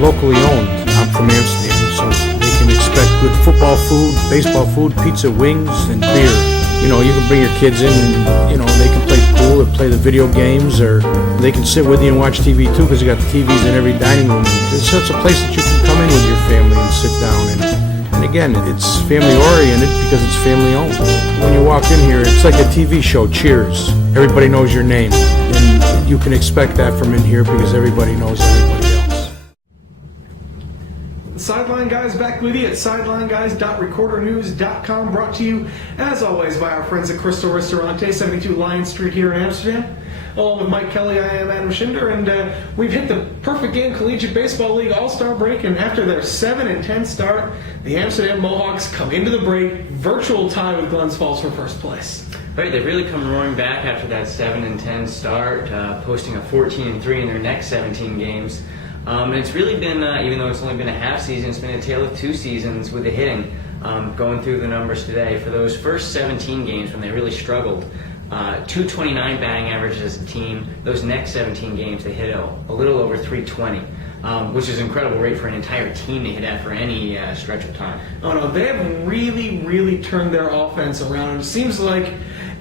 locally owned. I'm from Amsterdam, so they can expect good football food, baseball food, pizza, wings, and beer. You know, you can bring your kids in and, you know, they can play pool or play the video games, or they can sit with you and watch TV too, because you got the TVs in every dining room. It's such a place that you can come in with your family and sit down. And again, it's family oriented because it's family owned. When you walk in here, it's like a TV show, Cheers. Everybody knows your name. And you can expect that from in here because everybody knows everybody else. Sideline Guys back with you at sidelineguys.recordernews.com, brought to you, as always, by our friends at Crystal Ristorante, 72 Lion Street here in Amsterdam. Along with Mike Kelly, I am Adam Schinder, and we've hit the Perfect Game Collegiate Baseball League All-Star break, and after their 7-10 start, the Amsterdam Mohawks come into the break, virtual tie with Glens Falls for first place. Right, they've really come roaring back after that 7-10 start, posting a 14-3 in their next 17 games. And it's really been, even though it's only been a half season, it's been a tale of two seasons with the hitting. Going through the numbers today, for those first 17 games when they really struggled, 229 batting averages as a team. Those next 17 games, they hit a little over 320, which is an incredible rate for an entire team to hit at for any stretch of time. Oh no, they have really turned their offense around. It seems like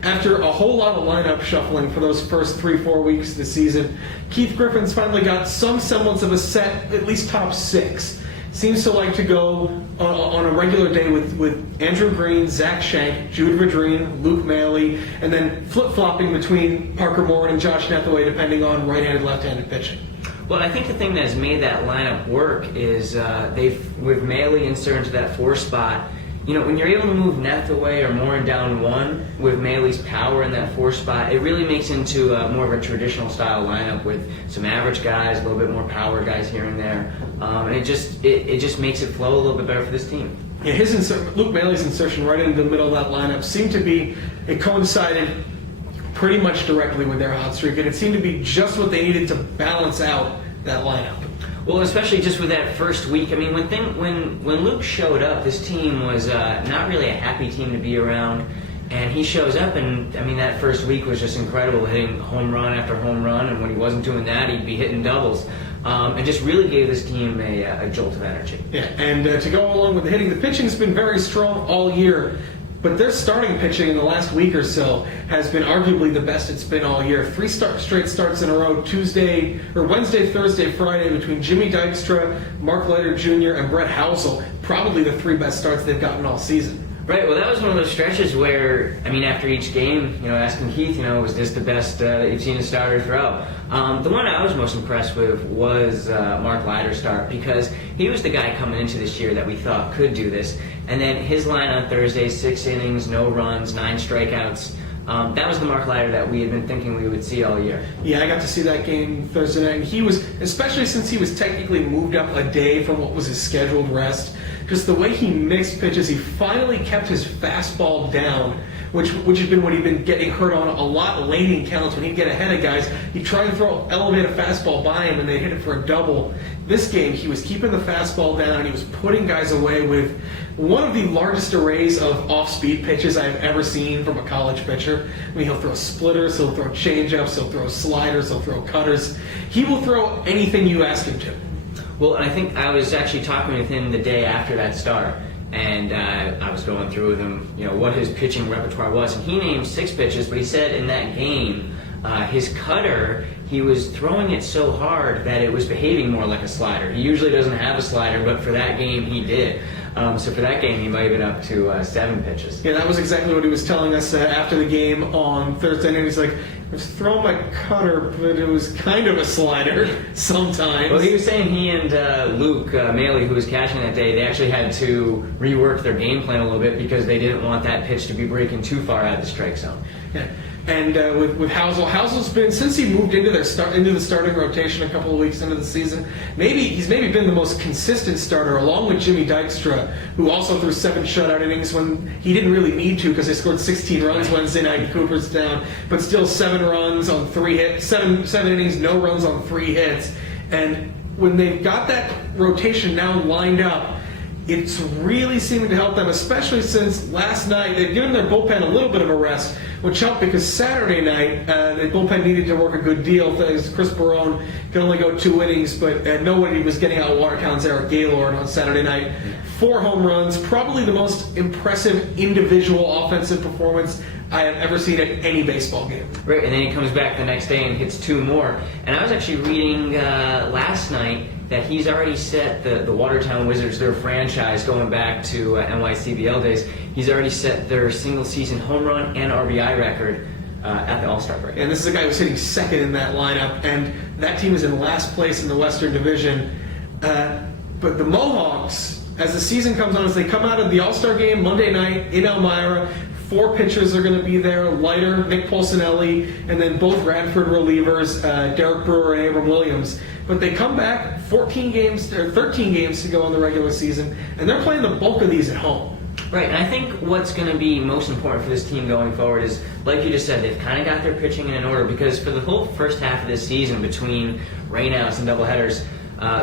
after a whole lot of lineup shuffling for those first 3-4 weeks of the season, Keith Griffin's finally got some semblance of a set, at least top six. Seems to like to go on a regular day with Andrew Green, Zach Shank, Jude Vadrine, Luke Maley, and then flip-flopping between Parker Moore and Josh Nethaway depending on right-handed, left-handed pitching. Well, I think the thing that has made that lineup work is with Maley inserted into that 4 spot. You know, when you're able to move Nethaway or Moore down 1 with Maley's power in that 4 spot, it really makes into more of a traditional style lineup with some average guys, a little bit more power guys here and there, and it just makes it flow a little bit better for this team. Yeah, Luke Maley's insertion right into the middle of that lineup seemed to be, it coincided pretty much directly with their hot streak, and it seemed to be just what they needed to balance out that lineup. Well, especially just with that first week. I mean, when Luke showed up, this team was not really a happy team to be around. And he shows up, and I mean, that first week was just incredible, hitting home run after home run. And when he wasn't doing that, he'd be hitting doubles. And just really gave this team a jolt of energy. Yeah, and to go along with the hitting, the pitching's been very strong all year. But their starting pitching in the last week or so has been arguably the best it's been all year. 3 straight starts in a row, Wednesday, Thursday, Friday, between Jimmy Dykstra, Mark Leiter Jr., and Brett Housel. Probably the 3 best starts they've gotten all season. Right, well, that was one of those stretches where, I mean, after each game, you know, asking Keith, you know, was this the best that you've seen a starter throw? The one I was most impressed with was Mark Leiter's start, because he was the guy coming into this year that we thought could do this. And then his line on Thursday, 6 innings, no runs, 9 strikeouts. That was the Mark Leiter that we had been thinking we would see all year. Yeah, I got to see that game Thursday night, and he was, especially since he was technically moved up a day from what was his scheduled rest, just the way he mixed pitches, he finally kept his fastball down, which has been what he'd been getting hurt on a lot late in counts. When he'd get ahead of guys, he'd try and elevate a fastball by him, and they hit it for a double. This game, he was keeping the fastball down. He was putting guys away with one of the largest arrays of off-speed pitches I've ever seen from a college pitcher. I mean, he'll throw splitters, he'll throw changeups, he'll throw sliders, he'll throw cutters. He will throw anything you ask him to. Well, and I think I was actually talking with him the day after that start, and I was going through with him, you know, what his pitching repertoire was, and he named 6 pitches, but he said in that game, his cutter, he was throwing it so hard that it was behaving more like a slider. He usually doesn't have a slider, but for that game, he did. So for that game, he might have been up to 7 pitches. Yeah, that was exactly what he was telling us after the game on Thursday night. He's like, I was throwing my cutter, but it was kind of a slider sometimes. Well, he was saying he and Luke Maley, who was catching that day, they actually had to rework their game plan a little bit because they didn't want that pitch to be breaking too far out of the strike zone. Yeah. And with Housel's been, since he moved into the starting rotation a couple of weeks into the season, he's maybe been the most consistent starter, along with Jimmy Dykstra, who also threw 7 shutout innings when he didn't really need to because they scored 16 runs Wednesday night in Cooperstown, but still 7 runs on 3 hits, 7 innings, no runs on 3 hits. And when they've got that rotation now lined up, it's really seeming to help them, especially since last night they've given their bullpen a little bit of a rest, which helped because Saturday night the bullpen needed to work a good deal. Chris Barone could only go 2 innings, but nobody was getting out Watertown's Eric Gaylord on Saturday night. 4 home runs, probably the most impressive individual offensive performance I have ever seen at any baseball game. Right, and then he comes back the next day and hits 2 more. And I was actually reading last night that he's already set the Watertown Wizards, their franchise going back to NYCBL days, he's already set their single-season home run and RBI record at the All-Star break. And this is a guy who's hitting second in that lineup, and that team is in last place in the Western Division. But the Mohawks, as the season comes on, as they come out of the All-Star game Monday night in Elmira, 4 pitchers are going to be there: Leiter, Nick Polsinelli, and then both Radford relievers, Derek Brewer and Abram Williams. But they come back 13 games to go in the regular season, and they're playing the bulk of these at home. Right, and I think what's going to be most important for this team going forward is, like you just said, they've kind of got their pitching in order, because for the whole first half of this season, between rainouts and doubleheaders,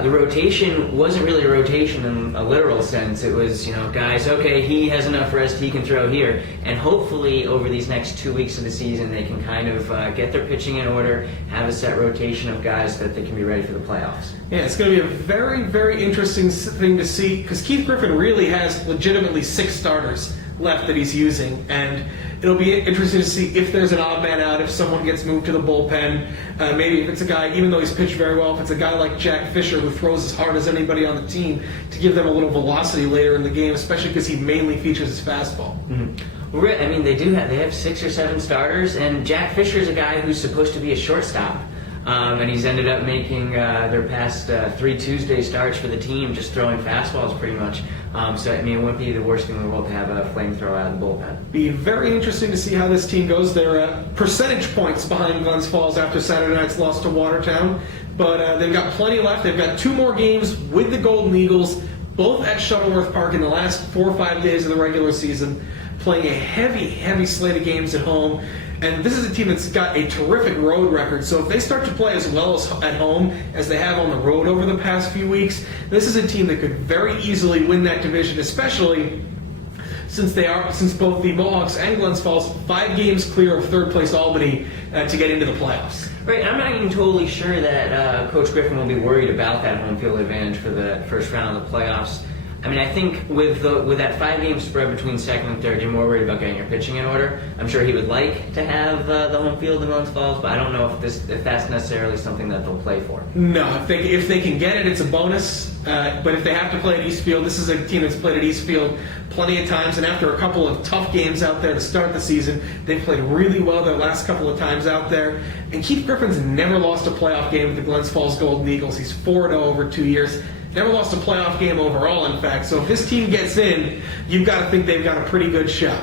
the rotation wasn't really a rotation in a literal sense. It was, guys, okay, he has enough rest, he can throw here. And hopefully over these next 2 weeks of the season, they can kind of get their pitching in order, have a set rotation of guys that they can be ready for the playoffs. Yeah, it's going to be a very, very interesting thing to see, because Keith Griffin really has legitimately 6 starters left that he's using, and it'll be interesting to see if there's an odd man out, if someone gets moved to the bullpen. Maybe if it's a guy, even though he's pitched very well, if it's a guy like Jack Fisher who throws as hard as anybody on the team, to give them a little velocity later in the game, especially because he mainly features his fastball. Mm-hmm. Well, I mean, they have 6 or 7 starters, and Jack Fisher's a guy who's supposed to be a shortstop. And he's ended up making their past 3 Tuesday starts for the team just throwing fastballs pretty much. So, I mean, it wouldn't be the worst thing in the world to have a flamethrower out of the bullpen. Be very interesting to see how this team goes. They're percentage points behind Glens Falls after Saturday night's loss to Watertown. But they've got plenty left. They've got 2 more games with the Golden Eagles, both at Shuttleworth Park in the last 4 or 5 days of the regular season, playing a heavy, heavy slate of games at home. And this is a team that's got a terrific road record, so if they start to play as well as at home as they have on the road over the past few weeks, this is a team that could very easily win that division, especially since both the Mohawks and Glens Falls 5 games clear of third place Albany to get into the playoffs. Right, I'm not even totally sure that Coach Griffin will be worried about that home field advantage for the first round of the playoffs. I mean, I think with that 5-game spread between second and third, you're more worried about getting your pitching in order. I'm sure he would like to have the home field in Glens Falls, but I don't know if that's necessarily something that they'll play for. No, if they can get it, it's a bonus. But if they have to play at Eastfield, this is a team that's played at Eastfield plenty of times, and after a couple of tough games out there to start the season, they've played really well their last couple of times out there. And Keith Griffin's never lost a playoff game with the Glens Falls Golden Eagles. He's 4-0 over 2 years. Never lost a playoff game overall, in fact. So if this team gets in, you've got to think they've got a pretty good shot.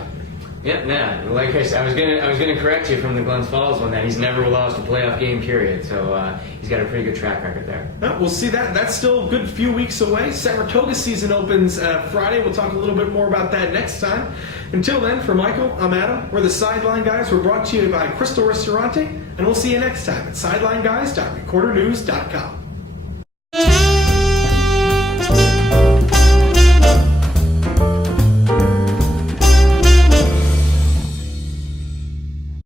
Yep, yeah. Like I said, I was gonna correct you from the Glens Falls one that he's never lost a playoff game, period. So he's got a pretty good track record there. We'll see that. That's still a good few weeks away. Saratoga season opens Friday. We'll talk a little bit more about that next time. Until then, for Michael, I'm Adam. We're the Sideline Guys. We're brought to you by Crystal Ristorante, and we'll see you next time at SidelineGuys.recordernews.com.